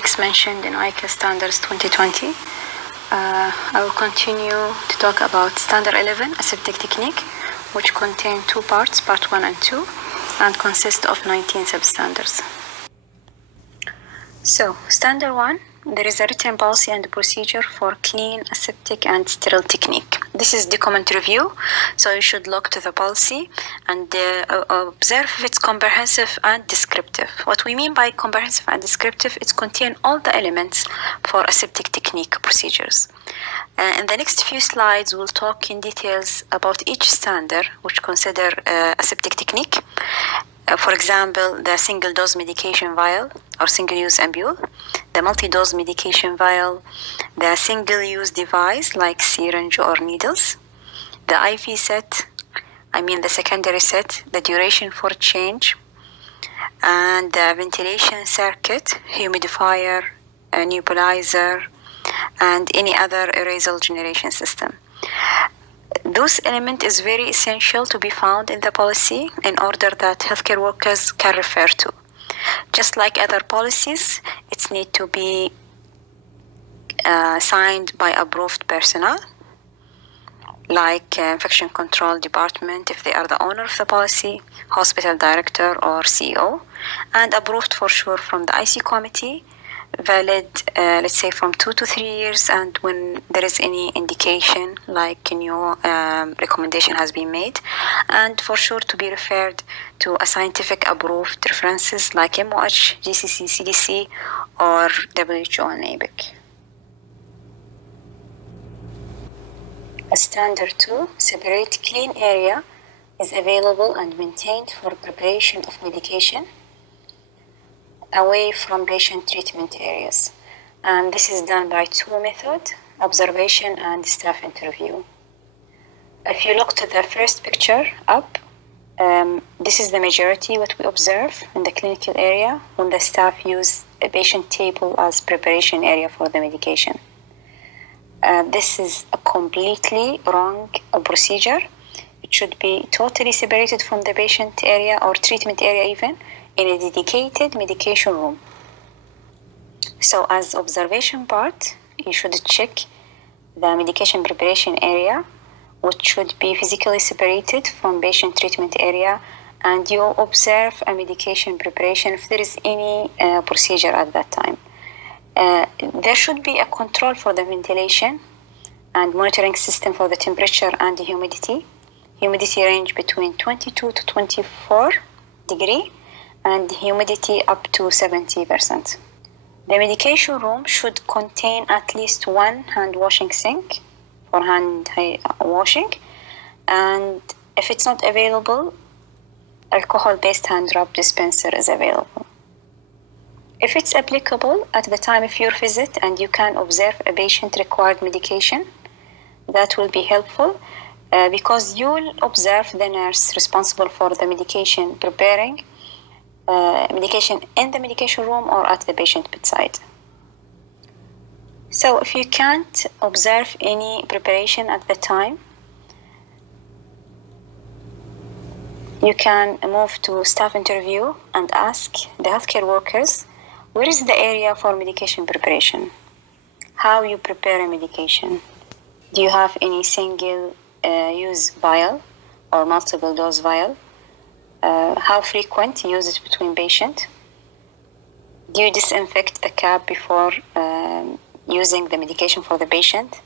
techniques mentioned in ICA Standards 2020. I will continue to talk about Standard 11, Aseptic technique, which contain two parts, part 1 and 2, and consist of 19 substandards. So, Standard 1, there is a written policy and procedure for clean, aseptic, and sterile technique. This is document review, so you should look to the policy and observe if it's comprehensive and descriptive. What we mean by comprehensive and descriptive, it contains all the elements for aseptic technique procedures. In the next few slides, we'll talk in details about each standard which consider aseptic technique. For example, the single-dose medication vial or single-use ampule, the multi-dose medication vial, the single-use device like syringe or needles, the IV set, the secondary set, the duration for change, and the ventilation circuit, humidifier, a nebulizer, and any other aerosol generation system. Those elements is very essential to be found in the policy in order that healthcare workers can refer to. Just like other policies, it needs to be signed by approved personnel, like infection control department if they are the owner of the policy, hospital director or CEO, and approved for sure from the IC committee, valid, let's say from 2 to 3 years, and when there is any indication like a new recommendation has been made, and for sure to be referred to a scientific approved references like MOH, GCC, CDC, or WHO and ABIC. Standard 2, separate clean area is available and maintained for preparation of medication away from patient treatment areas. And this is done by two methods, observation and staff interview. If you look to the first picture up, this is the majority what we observe in the clinical area when the staff use a patient table as preparation area for the medication. This is a completely wrong procedure. It should be totally separated from the patient area or treatment area even, in a dedicated medication room. So as observation part, you should check the medication preparation area, which should be physically separated from patient treatment area, and you observe a medication preparation if there is any procedure at that time. There should be a control for the ventilation and monitoring system for the temperature and the humidity. Humidity range between 22 to 24 degree and humidity up to 70%. The medication room should contain at least one hand washing sink for hand washing, and if it's not available, alcohol-based hand rub dispenser is available. If it's applicable at the time of your visit and you can observe a patient required medication, that will be helpful because you will observe the nurse responsible for the medication preparing medication in the medication room or at the patient bedside. So if you can't observe any preparation at the time, you can move to staff interview and ask the healthcare workers, where is the area for medication preparation? How you prepare a medication? Do you have any single use vial or multiple dose vial? How frequent you use it between patient? Do you disinfect the cap before using the medication for the patient?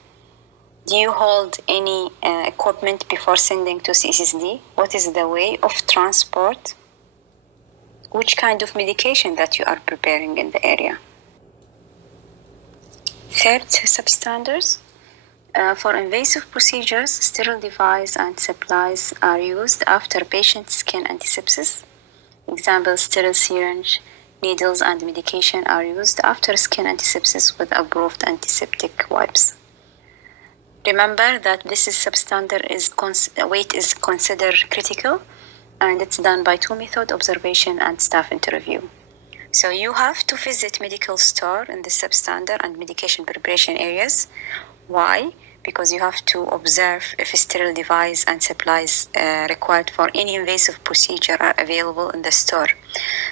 Do you hold any equipment before sending to CSSD? What is the way of transport? Which kind of medication that you are preparing in the area? Third, substandards. For invasive procedures, sterile device and supplies are used after patient skin antisepsis. Example, sterile syringe, needles and medication are used after skin antisepsis with approved antiseptic wipes. Remember that this is substandard weight is considered critical, and it's done by two methods, observation and staff interview. So you have to visit medical store in the substandard and medication preparation areas. Why? because you have to observe if a sterile device and supplies required for any invasive procedure are available in the store.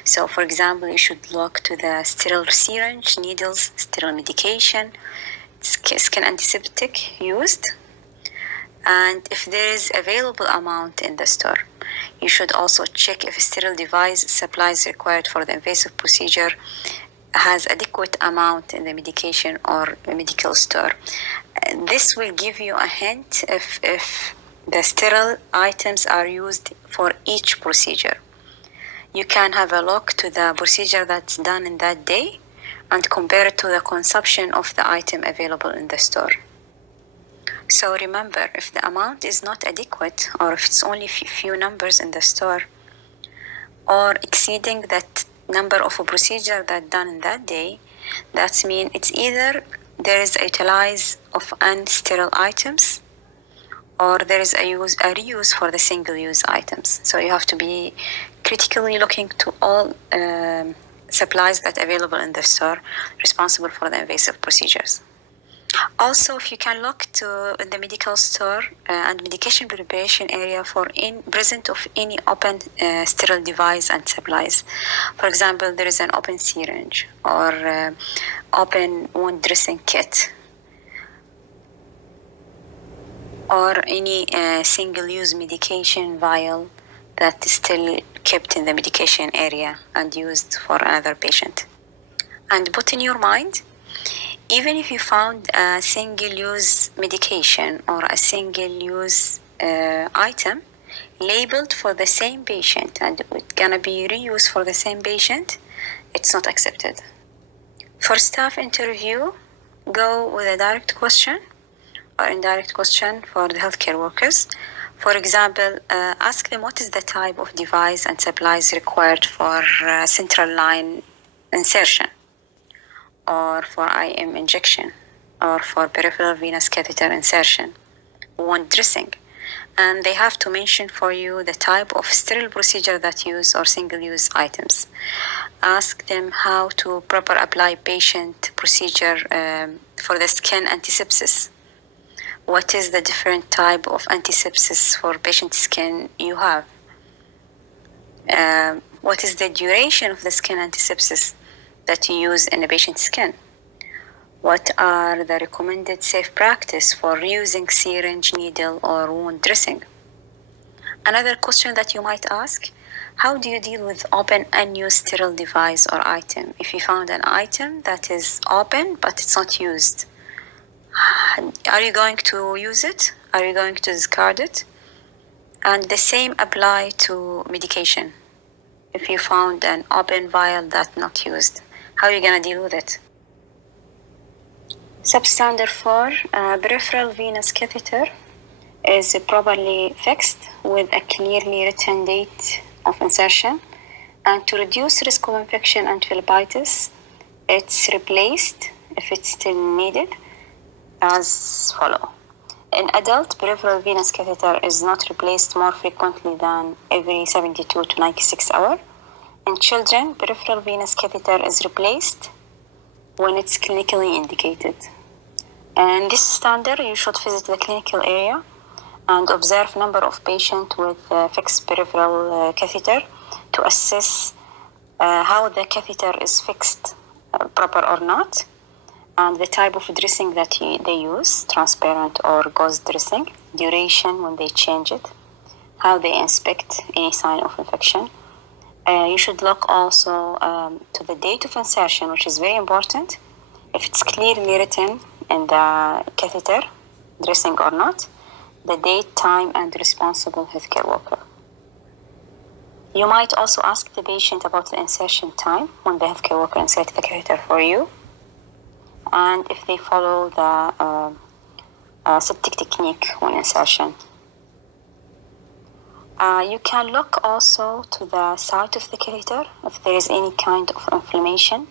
So, for example, you should look to the sterile syringe, needles, sterile medication, skin antiseptic used, and if there is available amount in the store. You should also check if a sterile device supplies required for the invasive procedure has adequate amount in the medication or medical store. This will give you a hint if the sterile items are used for each procedure. You can have a look to the procedure that's done in that day and compare it to the consumption of the item available in the store. So remember, if the amount is not adequate, or if it's only few numbers in the store, or exceeding that number of a procedure that done in that day, that means it's either there is a utilize of unsterile items, or there is a reuse for the single-use items. So you have to be critically looking to all supplies that are available in the store responsible for the invasive procedures. Also, if you can look to the medical store and medication preparation area for present of any open sterile device and supplies. For example, there is an open syringe or open wound dressing kit, or any single-use medication vial that is still kept in the medication area and used for another patient. And put in your mind, even if you found a single-use medication or a single-use item labeled for the same patient and it's gonna be reused for the same patient, it's not accepted. For staff interview, go with a direct question or indirect question for the healthcare workers. For example, ask them what is the type of device and supplies required for central line insertion, or for IM injection, or for peripheral venous catheter insertion, wound dressing. And they have to mention for you the type of sterile procedure that use or single-use items. Ask them how to proper apply patient procedure for the skin antisepsis. What is the different type of antisepsis for patient skin you have? What is the duration of the skin antisepsis that you use in a patient's skin? What are the recommended safe practice for using syringe, needle, or wound dressing? Another question that you might ask, how do you deal with open unused sterile device or item? If you found an item that is open but it's not used, are you going to use it? Are you going to discard it? And the same apply to medication. If you found an open vial that's not used, how are you going to deal with it? Substandard 4, peripheral venous catheter is properly fixed with a clearly written date of insertion. And to reduce risk of infection and phlebitis, it's replaced if it's still needed as follow. In adult, peripheral venous catheter is not replaced more frequently than every 72 to 96 hours. In children, peripheral venous catheter is replaced when it's clinically indicated. And this standard, you should visit the clinical area and observe number of patients with fixed peripheral catheter to assess how the catheter is fixed, proper or not, and the type of dressing that they use, transparent or gauze dressing, duration when they change it, how they inspect any sign of infection. You should look also to the date of insertion, which is very important, if it's clearly written in the catheter, dressing or not, the date, time, and responsible healthcare worker. You might also ask the patient about the insertion time when the healthcare worker inserted the catheter for you, and if they follow the aseptic technique when insertion. You can look also to the site of the catheter if there is any kind of inflammation,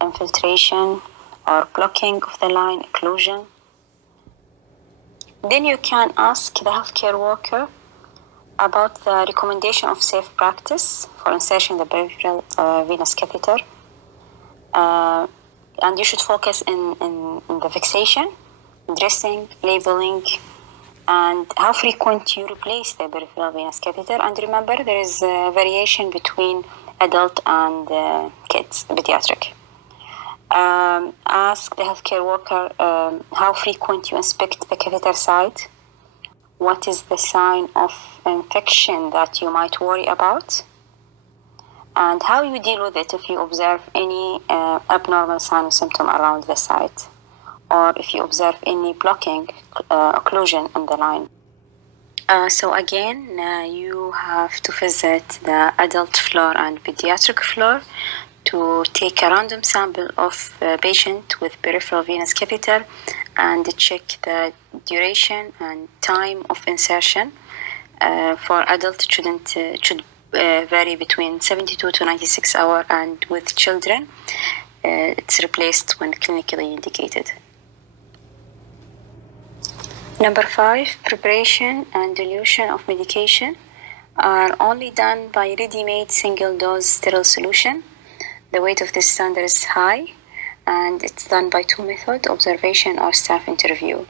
infiltration, or blocking of the line, occlusion. Then you can ask the healthcare worker about the recommendation of safe practice for insertion the peripheral venous catheter. And you should focus in the fixation dressing, labeling, and how frequent you replace the peripheral venous catheter. And remember, there is a variation between adult and kids, pediatric. Ask the healthcare worker how frequent you inspect the catheter site. What is the sign of infection that you might worry about? And how you deal with it if you observe any abnormal sign or symptom around the site, or if you observe any blocking occlusion in the line. So again, you have to visit the adult floor and pediatric floor to take a random sample of a patient with peripheral venous catheter and check the duration and time of insertion. For adult, it should vary between 72 to 96 hours, and with children, it's replaced when clinically indicated. Number 5, preparation and dilution of medication are only done by ready-made single-dose sterile solution. The weight of this standard is high, and it's done by 2 methods, observation or staff interview.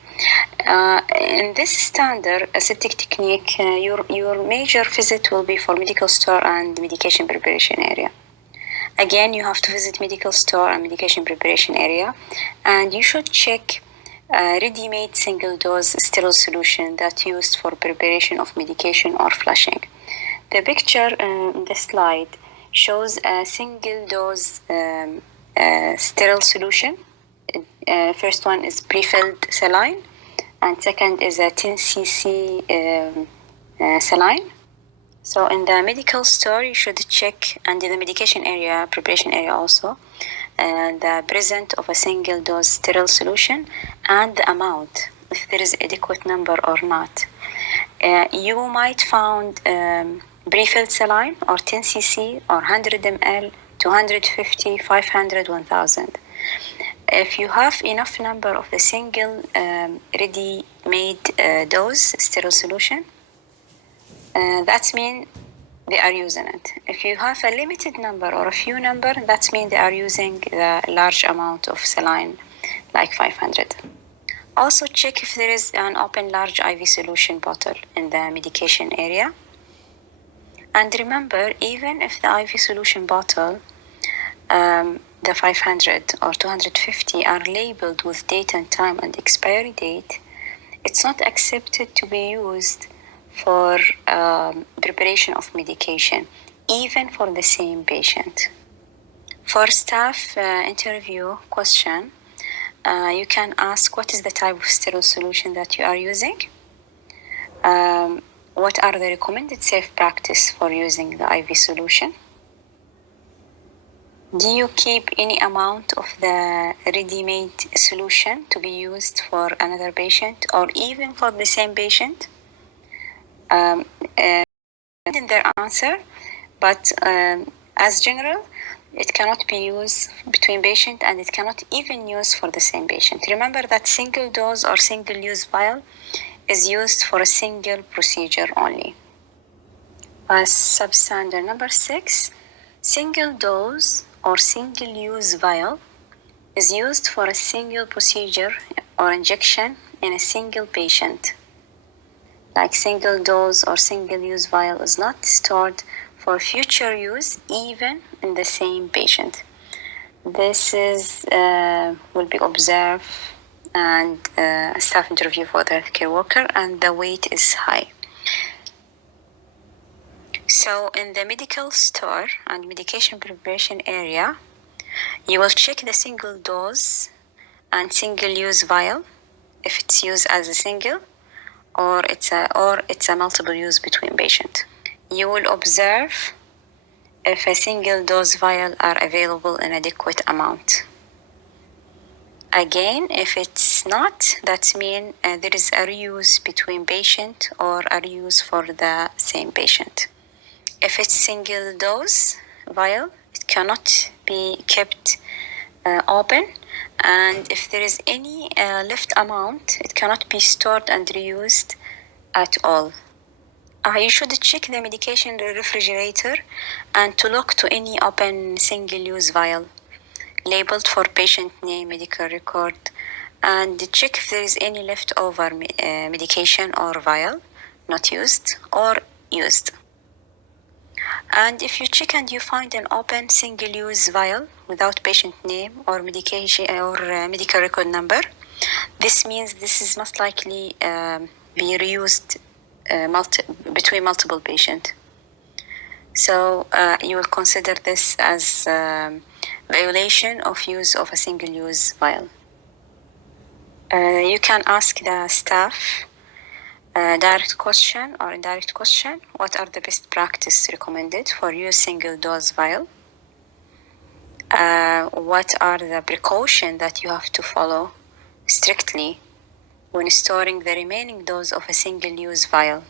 In this standard aseptic technique, your major visit will be for medical store and medication preparation area. Again, you have to visit medical store and medication preparation area, and you should check ready-made single-dose sterile solution that's used for preparation of medication or flushing. The picture in the slide shows a single-dose sterile solution. First one is pre-filled saline, and second is a 10 cc saline. So in the medical store, you should check, and in the medication area, preparation area also, the presence of a single dose sterile solution and the amount, if there is adequate number or not. You might find pre-filled saline or 10 cc or 100 ml, 250, 500, 1000. If you have enough number of the single ready-made dose sterile solution, that means they are using it. If you have a limited number or a few number, that means they are using the large amount of saline, like 500. Also check if there is an open large IV solution bottle in the medication area. And remember, even if the IV solution bottle, the 500 or 250 are labeled with date and time and expiry date, it's not accepted to be used for preparation of medication, even for the same patient. For staff interview question, you can ask what is the type of sterile solution that you are using, what are the recommended safe practice for using the IV solution, do you keep any amount of the ready-made solution to be used for another patient or even for the same patient? In their answer, but as general, it cannot be used between patient, and it cannot even use for the same patient. Remember that single dose or single use vial is used for a single procedure only. Substandard number 6, single dose or single use vial is used for a single procedure or injection in a single patient. Like single dose or single use vial is not stored for future use even in the same patient. This is will be observed and a staff interview for the healthcare worker, and the weight is high. So in the medical store and medication preparation area, you will check the single dose and single use vial if it's used as a single, or it's a multiple use between patient. You will observe if a single dose vial are available in adequate amount. Again, if it's not, that means there is a reuse between patient or a reuse for the same patient. If it's single dose vial, it cannot be kept open, and if there is any left amount, it cannot be stored and reused at all. You should check the medication refrigerator and to look to any open single-use vial labeled for patient name, medical record, and check if there is any leftover medication or vial not used or used. And if you check and you find an open single-use vial without patient name or medication or medical record number, this means this is most likely be reused between multiple patients. So you will consider this as violation of use of a single-use vial. You can ask the staff direct question or indirect question: what are the best practice recommended for use single dose vial? What are the precautions that you have to follow strictly when storing the remaining dose of a single-use vial?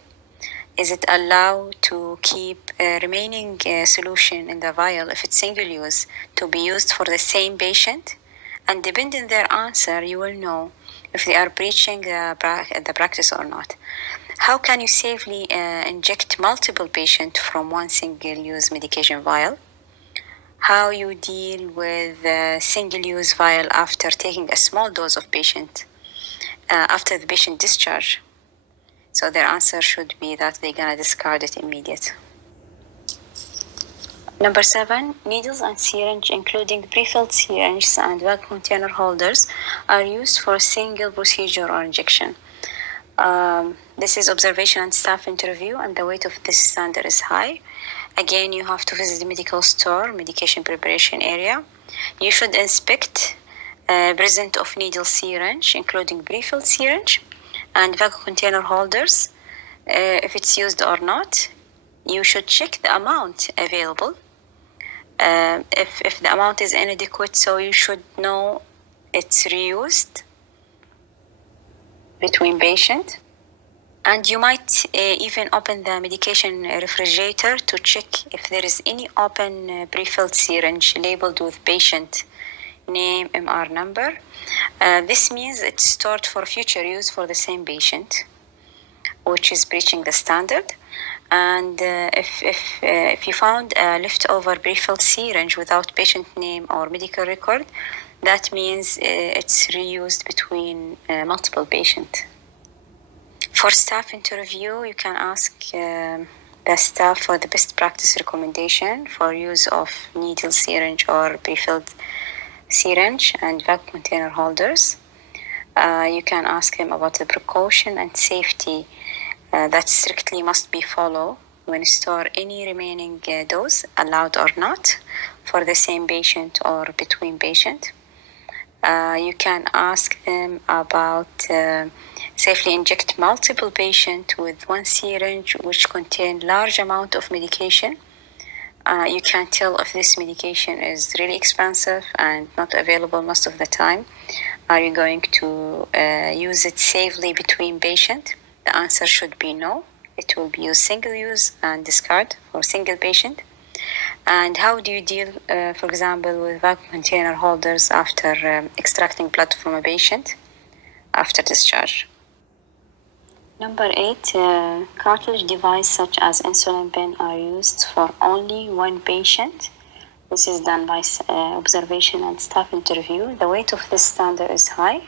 Is it allowed to keep remaining solution in the vial if it's single-use to be used for the same patient? And depending on their answer, you will know if they are breaching the practice or not. How can you safely inject multiple patients from one single-use medication vial? How you deal with single-use vial after taking a small dose of patient after the patient discharge? So their answer should be that they're gonna discard it immediate. Number 7, needles and syringe, including pre-filled syringes and vacuum container holders, are used for a single procedure or injection. This is observation and staff interview, and the weight of this standard is high. Again, you have to visit the medical store, medication preparation area. You should inspect presence of needle syringe, including pre-filled syringe, and vacuum container holders, if it's used or not. You should check the amount available. If the amount is inadequate, so you should know it's reused between patient. And you might even open the medication refrigerator to check if there is any open pre-filled syringe labeled with patient name, MR number. This means it's stored for future use for the same patient, which is breaching the standard. And if you found a leftover pre-filled syringe without patient name or medical record, that means it's reused between multiple patients. For staff interview, you can ask the staff for the best practice recommendation for use of needle syringe or pre-filled syringe and vacuum container holders. You can ask them about the precaution and safety that strictly must be followed when store any remaining dose, allowed or not, for the same patient or between patient. You can ask them about safely inject multiple patients with one syringe which contain large amount of medication. You can tell if this medication is really expensive and not available most of the time. Are you going to use it safely between patients? The answer should be no. It will be used single use and discard for single patient. And how do you deal, for example, with vacuum container holders after extracting blood from a patient after discharge? Number 8, cartridge device such as insulin pen are used for only one patient. This is done by observation and staff interview. The weight of this standard is high.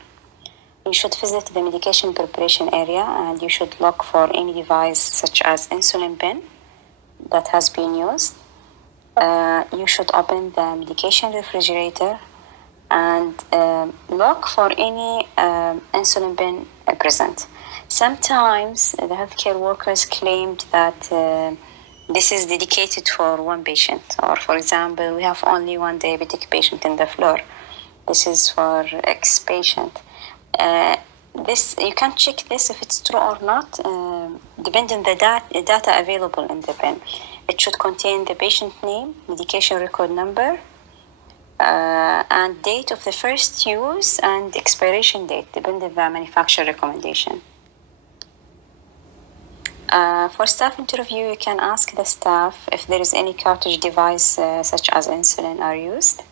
You should visit the medication preparation area and you should look for any device such as insulin pen that has been used. You should open the medication refrigerator and look for any insulin pen present. Sometimes the healthcare workers claimed that this is dedicated for one patient, or for example, we have only one diabetic patient in the floor. This is for X patient. This you can check this if it's true or not, depending on the data available in the pen. It should contain the patient name, medication record number, and date of the first use and expiration date, depending on the manufacturer recommendation. For staff interview, you can ask the staff if there is any cartridge device such as insulin are used.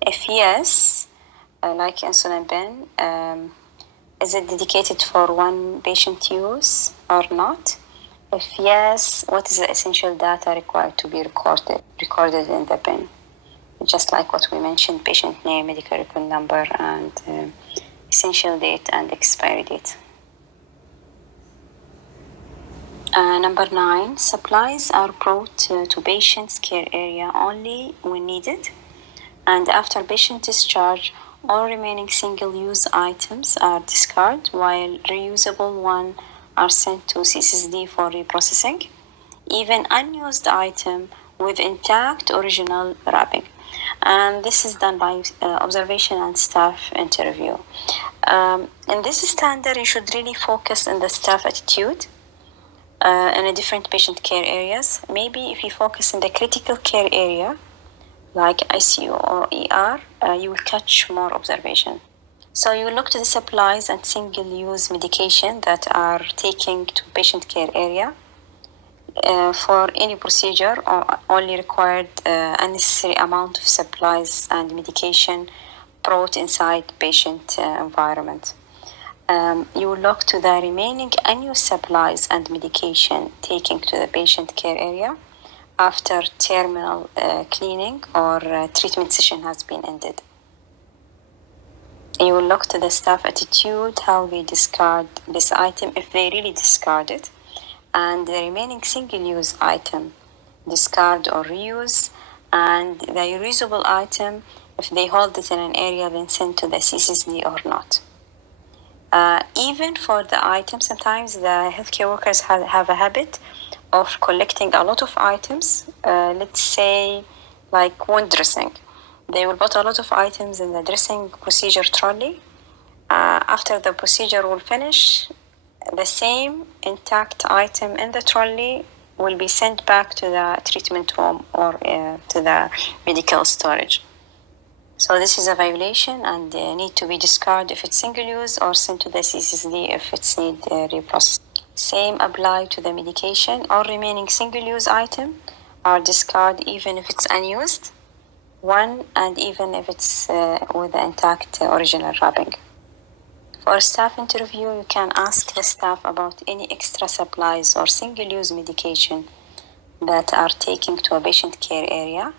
If yes, like insulin pen, is it dedicated for one patient use or not? If yes, what is the essential data required to be recorded in the pen? Just like what we mentioned, patient name, medical record number, and essential date and expiry date. Number 9, supplies are brought to patient's care area only when needed, and after patient discharge, all remaining single-use items are discarded, while reusable ones are sent to CSSD for reprocessing. Even unused item with intact original wrapping. And this is done by observation and staff interview. In this standard, you should really focus on the staff attitude in a different patient care areas. Maybe if you focus in the critical care area, like ICU or ER, you will catch more observation. So you look to the supplies and single-use medication that are taken to patient care area. For any procedure, or only required unnecessary amount of supplies and medication brought inside patient environment. You will look to the remaining unused supplies and medication taken to the patient care area after terminal cleaning or treatment session has been ended. You will look to the staff attitude, how they discard this item, if they really discard it, and the remaining single-use item, discard or reuse, and the reusable item, if they hold it in an area, then sent to the CSSD or not. Even for the item, sometimes the healthcare workers have a habit of collecting a lot of items. Let's say like wound dressing. They will put a lot of items in the dressing procedure trolley. After the procedure will finish, the same intact item in the trolley will be sent back to the treatment room or to the medical storage. So this is a violation and need to be discarded if it's single use or sent to the CSSD if it's need reprocessed. Same apply to the medication. All remaining single use items are discarded even if it's unused, one, and even if it's with the intact original wrapping. For staff interview, you can ask the staff about any extra supplies or single-use medication that are taken to a patient care area,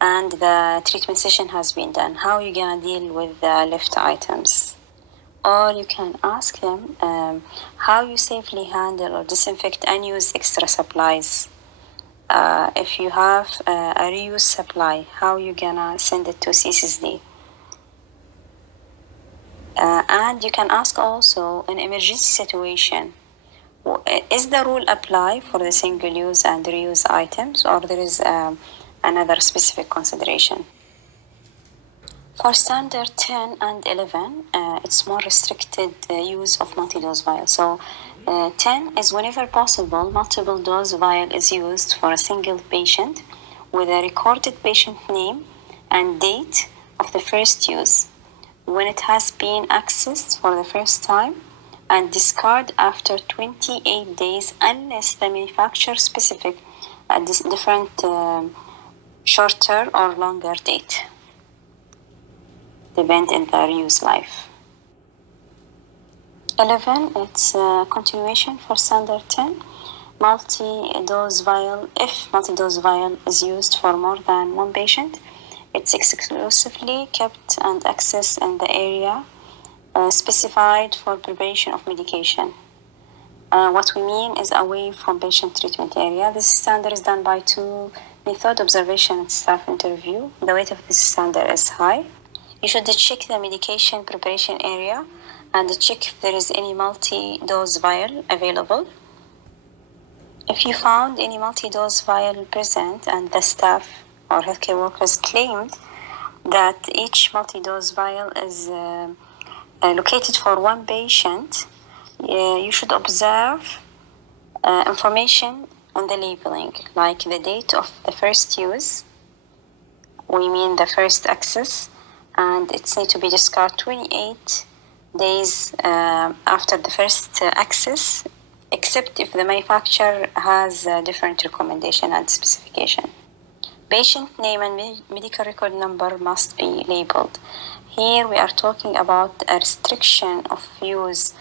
and the treatment session has been done. How are you gonna deal with the left items? Or you can ask them how you safely handle or disinfect unused extra supplies. If you have a reuse supply, how you gonna send it to CSSD? And you can ask also an emergency situation. Is the rule apply for the single-use and reuse items, or there is another specific consideration? For standard 10 and 11, it's more restricted use of multi-dose vial. So 10 is whenever possible, multiple dose vial is used for a single patient with a recorded patient name and date of the first use, when it has been accessed for the first time, and discard after 28 days unless the manufacturer specific a different shorter or longer date, depend in their use life. 11, it's a continuation for standard 10. Multi-dose vial, if multi-dose vial is used for more than one patient, it's exclusively kept and accessed in the area specified for preparation of medication. What we mean is away from patient treatment area. This standard is done by two methods, observation and staff interview. The weight of this standard is high. You should check the medication preparation area and check if there is any multi-dose vial available. If you found any multi-dose vial present and the staff or healthcare workers claimed that each multi-dose vial is located for one patient, you should observe information on the labeling, like the date of the first use, we mean the first access, and it's need to be discarded 28 days after the first access, except if the manufacturer has a different recommendation and specification. Patient name and medical record number must be labeled. Here we are talking about a restriction of use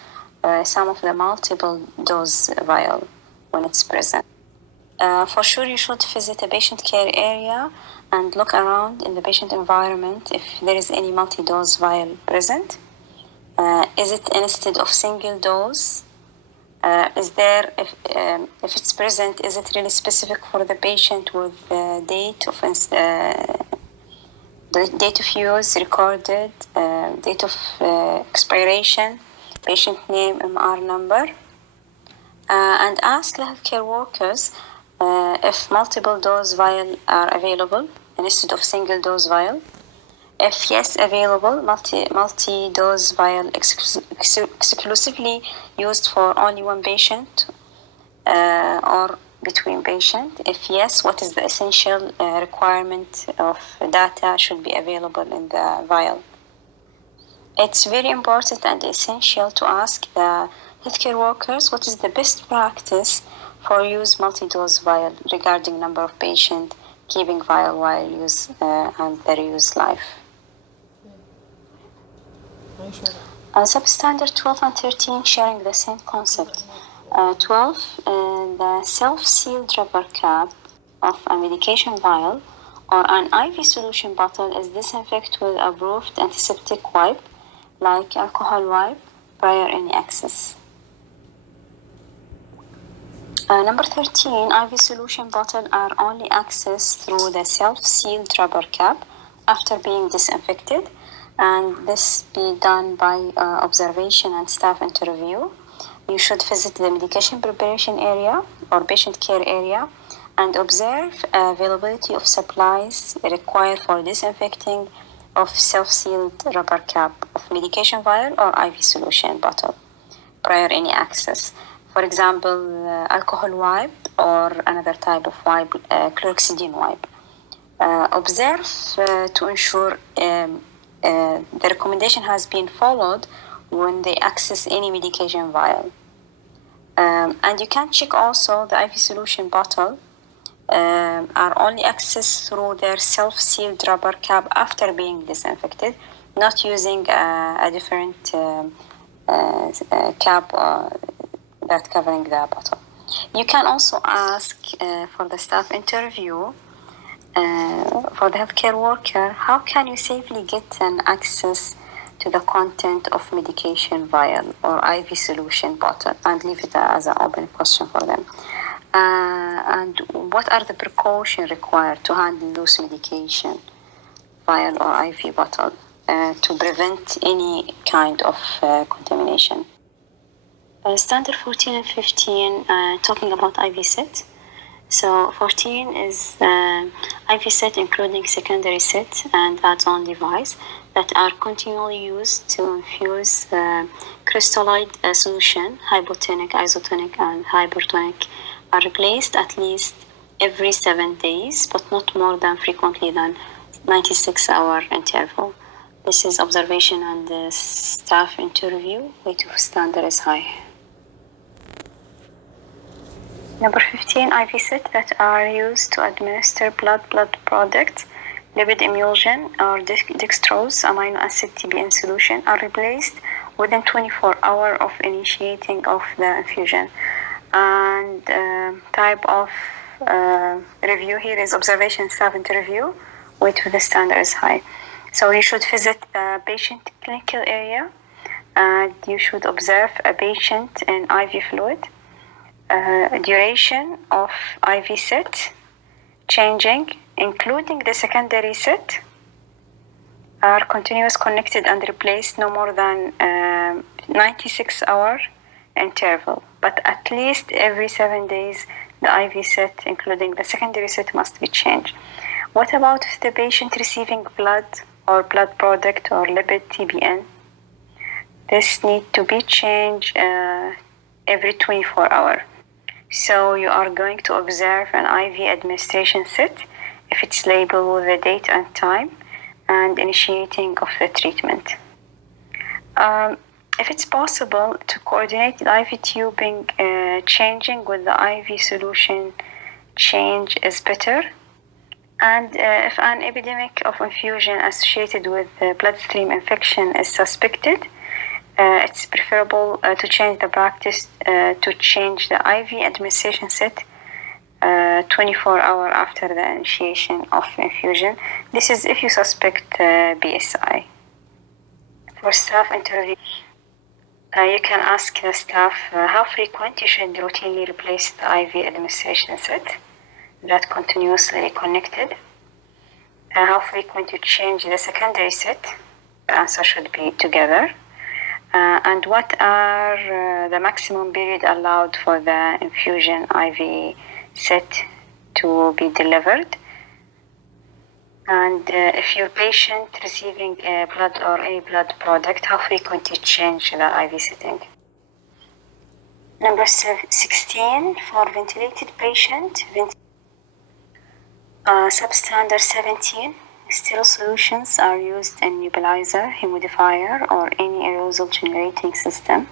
some of the multiple dose vial when it's present. For sure, you should visit a patient care area and look around in the patient environment if there is any multi-dose vial present. Is it instead of single dose? Is there, if it's present, is it really specific for the patient with the date of use recorded, date of expiration, patient name, MR number, and ask the healthcare workers if multiple dose vial are available instead of single dose vial. If yes, available, multi-dose vial exclusively used for only one patient or between patient. If yes, what is the essential requirement of data should be available in the vial? It's very important and essential to ask the healthcare workers what is the best practice for use multi-dose vial regarding number of patients, keeping vial while use and their use life. Substandard 12 and 13 sharing the same concept. 12, the self-sealed rubber cap of a medication vial or an IV solution bottle is disinfected with approved antiseptic wipe like alcohol wipe prior any access. Number 13, IV solution bottle are only accessed through the self-sealed rubber cap after being disinfected, and this be done by observation and staff interview. You should visit the medication preparation area or patient care area and observe availability of supplies required for disinfecting of self-sealed rubber cap of medication vial or IV solution bottle prior any access. For example, alcohol wipe or another type of wipe, chlorhexidine wipe. Observe to ensure the recommendation has been followed when they access any medication vial. And you can check also the IV solution bottle are only accessed through their self-sealed rubber cap after being disinfected, not using a different cap that covering the bottle. You can also ask for the staff interview for the healthcare worker, how can you safely get an access to the content of medication vial or IV solution bottle, and leave it as an open question for them. And what are the precautions required to handle those medication vial or IV bottle to prevent any kind of contamination? Standard 14 and 15, talking about IV set. So 14 is IV set including secondary set and add-on device that are continually used to infuse crystallized solution, hypotonic, isotonic, and hypertonic are replaced at least every 7 days, but not more than frequently than 96-hour interval. This is observation and staff interview. Weight of standard is high. Number 15, IV set that are used to administer blood products, lipid emulsion, or dextrose amino acid TBN solution are replaced within 24 hours of initiating of the infusion. And type of review here is observation staff interview. Weight of the standard is high. So you should visit the patient clinical area and you should observe a patient in IV fluid. Duration of IV set changing, including the secondary set, are continuous connected and replaced no more than 96-hour interval, but at least every 7 days the IV set, including the secondary set, must be changed. What about if the patient receiving blood or blood product or lipid TBN? This need to be changed every 24 hours. So you are going to observe an IV administration set if it's labeled with the date and time and initiating of the treatment. If it's possible to coordinate the IV tubing changing with the IV solution change is better. And if an epidemic of infusion associated with bloodstream infection is suspected, it's preferable to change the practice to change the IV administration set 24 hours after the initiation of infusion. This is if you suspect BSI. For staff interview, You can ask the staff how frequent you should routinely replace the IV administration set that continuously connected. How frequent you change the secondary set. The answer should be together. And what are the maximum period allowed for the infusion IV set to be delivered? And if your patient receiving blood or a blood product, how frequent you change the IV setting? Number 16, for ventilated patient, substandard 17, sterile solutions are used in nebulizer, humidifier, or any aerosol generating system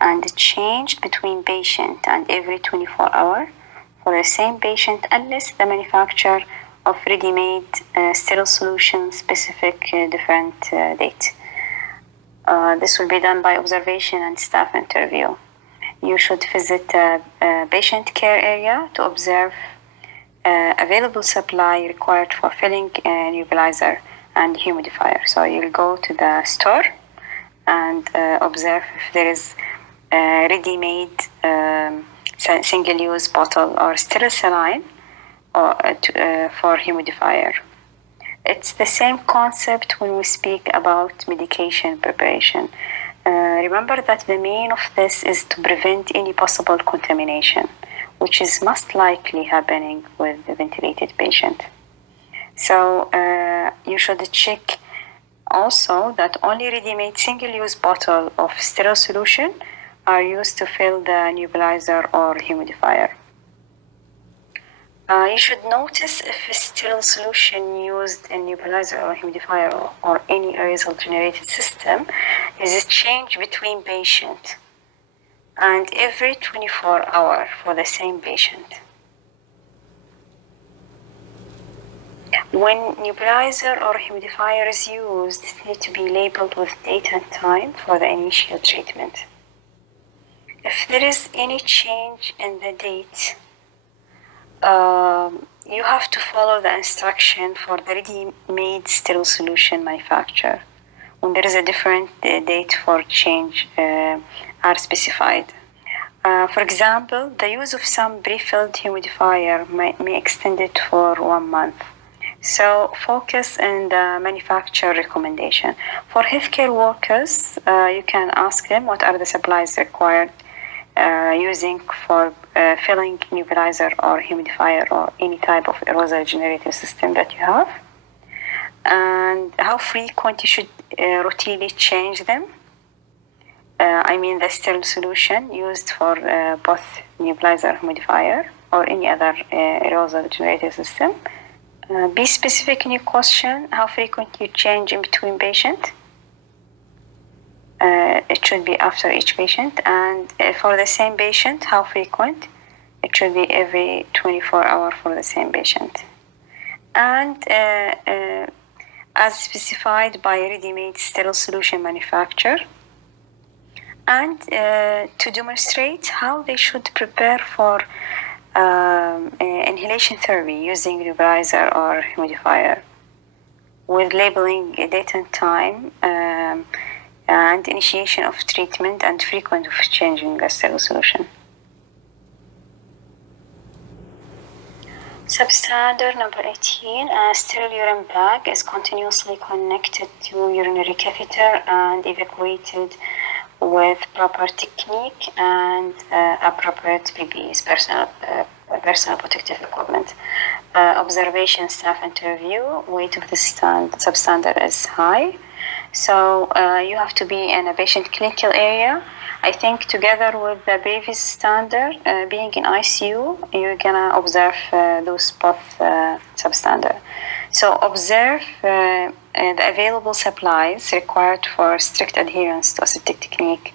and changed between patient and every 24 hours for the same patient unless the manufacturer of ready-made sterile solution specific different date. This will be done by observation and staff interview. You should visit a patient care area to observe available supply required for filling a nebulizer and humidifier. So you'll go to the store and observe if there is a ready-made single-use bottle or sterile saline or, for humidifier. It's the same concept when we speak about medication preparation. Remember that the main of this is to prevent any possible contamination, which is most likely happening with the ventilated patient. So you should check also that only ready-made single-use bottle of sterile solution are used to fill the nebulizer or humidifier. You should notice if a sterile solution used in nebulizer or humidifier or any aerosol generated system is changed between patient and every 24 hours for the same patient. When nebulizer or humidifier is used, it needs to be labeled with date and time for the initial treatment. If there is any change in the date, you have to follow the instruction for the ready-made sterile solution manufacturer. When there is a different date for change are specified. For example, the use of some pre-filled humidifier may extend it for 1 month. So focus on the manufacturer recommendation. For healthcare workers, you can ask them what are the supplies required using for filling nebulizer or humidifier or any type of aerosol generating system that you have, and how frequent you should routinely change them. I mean the sterile solution used for both nebulizer, humidifier, or any other aerosol generating system. Be specific in your question, how frequent you change in between patient. It should be after each patient, and for the same patient, how frequent? It should be every 24 hours for the same patient. And as specified by ready-made sterile solution manufacturer, and to demonstrate how they should prepare for inhalation therapy using nebulizer or humidifier with labeling date and time and initiation of treatment and frequent of changing the sterile solution. Substandard number 18, a sterile urine bag is continuously connected to urinary catheter and evacuated with proper technique and appropriate PPEs, personal protective equipment. Observation, staff interview, weight of the substandard is high. So you have to be in a patient clinical area. I think together with the previous standard, being in ICU, you're gonna observe those both substandard. So observe the available supplies required for strict adherence to aseptic technique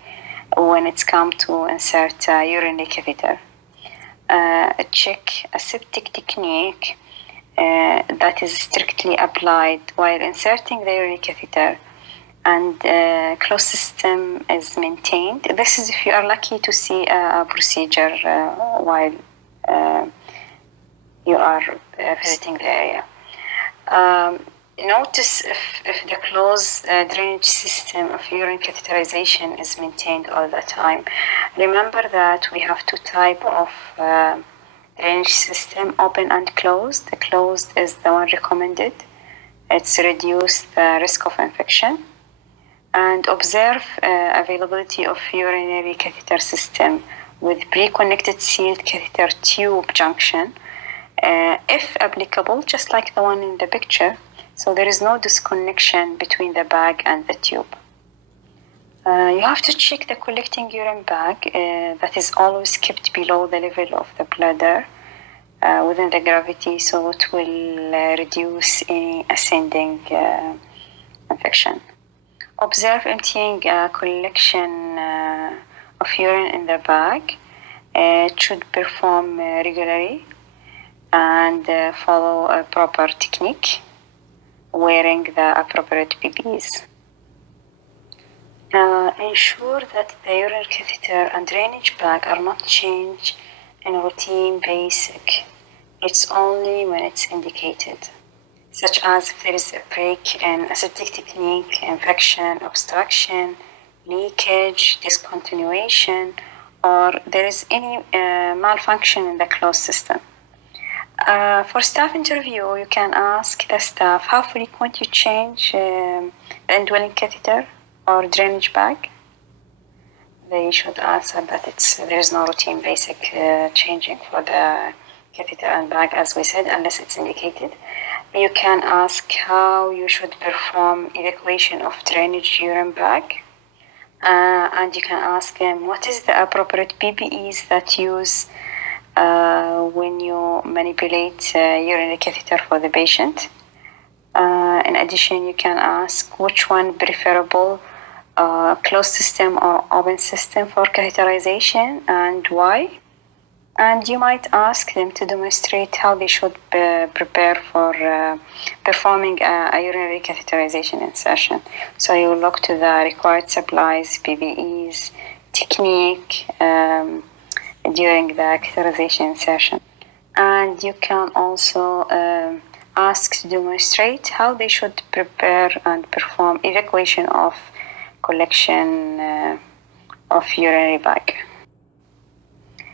when it's come to insert urinary catheter. Check aseptic technique that is strictly applied while inserting the urinary catheter and closed system is maintained. This is if you are lucky to see a procedure while you are visiting the area. Notice if the closed drainage system of urine catheterization is maintained all the time. Remember that we have two types of drainage system, open and closed. The closed is the one recommended. It's reduce the risk of infection. And observe availability of urinary catheter system with pre-connected sealed catheter tube junction, if applicable, just like the one in the picture. So there is no disconnection between the bag and the tube. You have to check the collecting urine bag that is always kept below the level of the bladder within the gravity, so it will reduce any ascending infection. Observe emptying a collection of urine in the bag. It should perform regularly and follow a proper technique, wearing the appropriate PPEs. Ensure that the urinary catheter and drainage bag are not changed in routine basic. It's only when it's indicated, such as if there is a break in aseptic technique, infection, obstruction, leakage, discontinuation, or there is any malfunction in the closed system. For staff interview, you can ask the staff how frequent you change the indwelling catheter or drainage bag. They should answer that there is no routine basic changing for the catheter and bag, as we said, unless it's indicated. You can ask how you should perform evacuation of drainage urine bag. And you can ask them what is the appropriate PPEs that use when you manipulate urinary catheter for the patient. In addition, you can ask which one preferable, closed system or open system for catheterization and why. And you might ask them to demonstrate how they should prepare for performing a urinary catheterization insertion. So you look to the required supplies, PPEs, technique during the catheterization insertion. And you can also ask to demonstrate how they should prepare and perform evacuation of collection of urinary bag.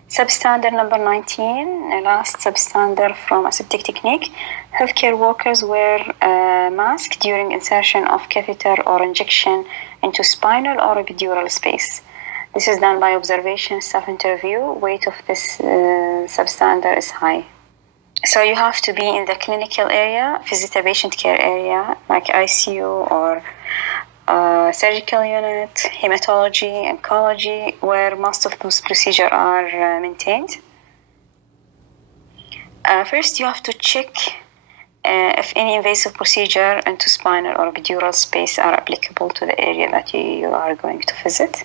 Substandard number 19, last substandard from aseptic technique. Healthcare workers wear a mask during insertion of catheter or injection into spinal or epidural space. This is done by observation, staff interview. Weight of this substandard is high. So you have to be in the clinical area, visit a patient care area like ICU or surgical unit, hematology, oncology, where most of those procedures are maintained. First, you have to check if any invasive procedure into spinal or epidural space are applicable to the area that you are going to visit.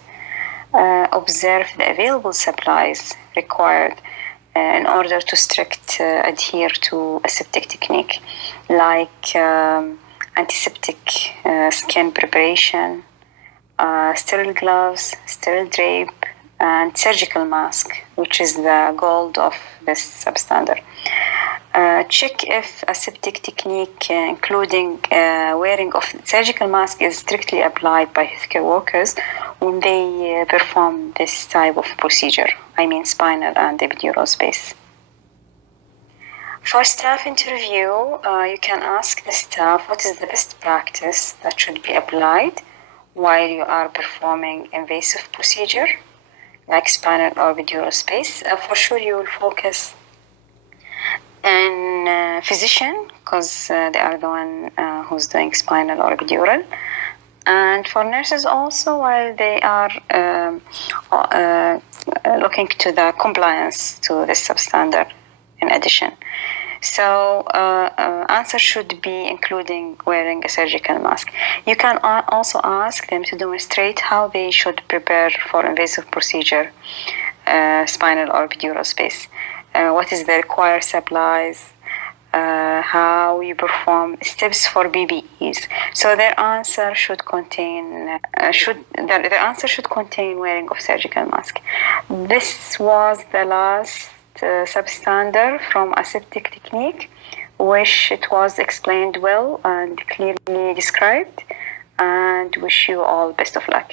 Observe the available supplies required in order to strict adhere to aseptic technique, like antiseptic skin preparation, sterile gloves, sterile drape, and surgical mask, which is the gold of this substandard. Check if aseptic technique, including wearing of surgical mask, is strictly applied by healthcare workers when they perform this type of procedure, I mean spinal and epidural space. For staff interview, you can ask the staff what is the best practice that should be applied while you are performing invasive procedure, like spinal or epidural space. For sure, you will focus on physician, because they are the one who's doing spinal or epidural. And for nurses also, while they are looking to the compliance to this substandard in addition. So answer should be including wearing a surgical mask. You can also ask them to demonstrate how they should prepare for invasive procedure, spinal or epidural space. What is the required supplies, how you perform steps for BBEs. So their answer should contain wearing of surgical mask. This was the last substandard from aseptic technique. Wish it was explained well and clearly described, and wish you all best of luck.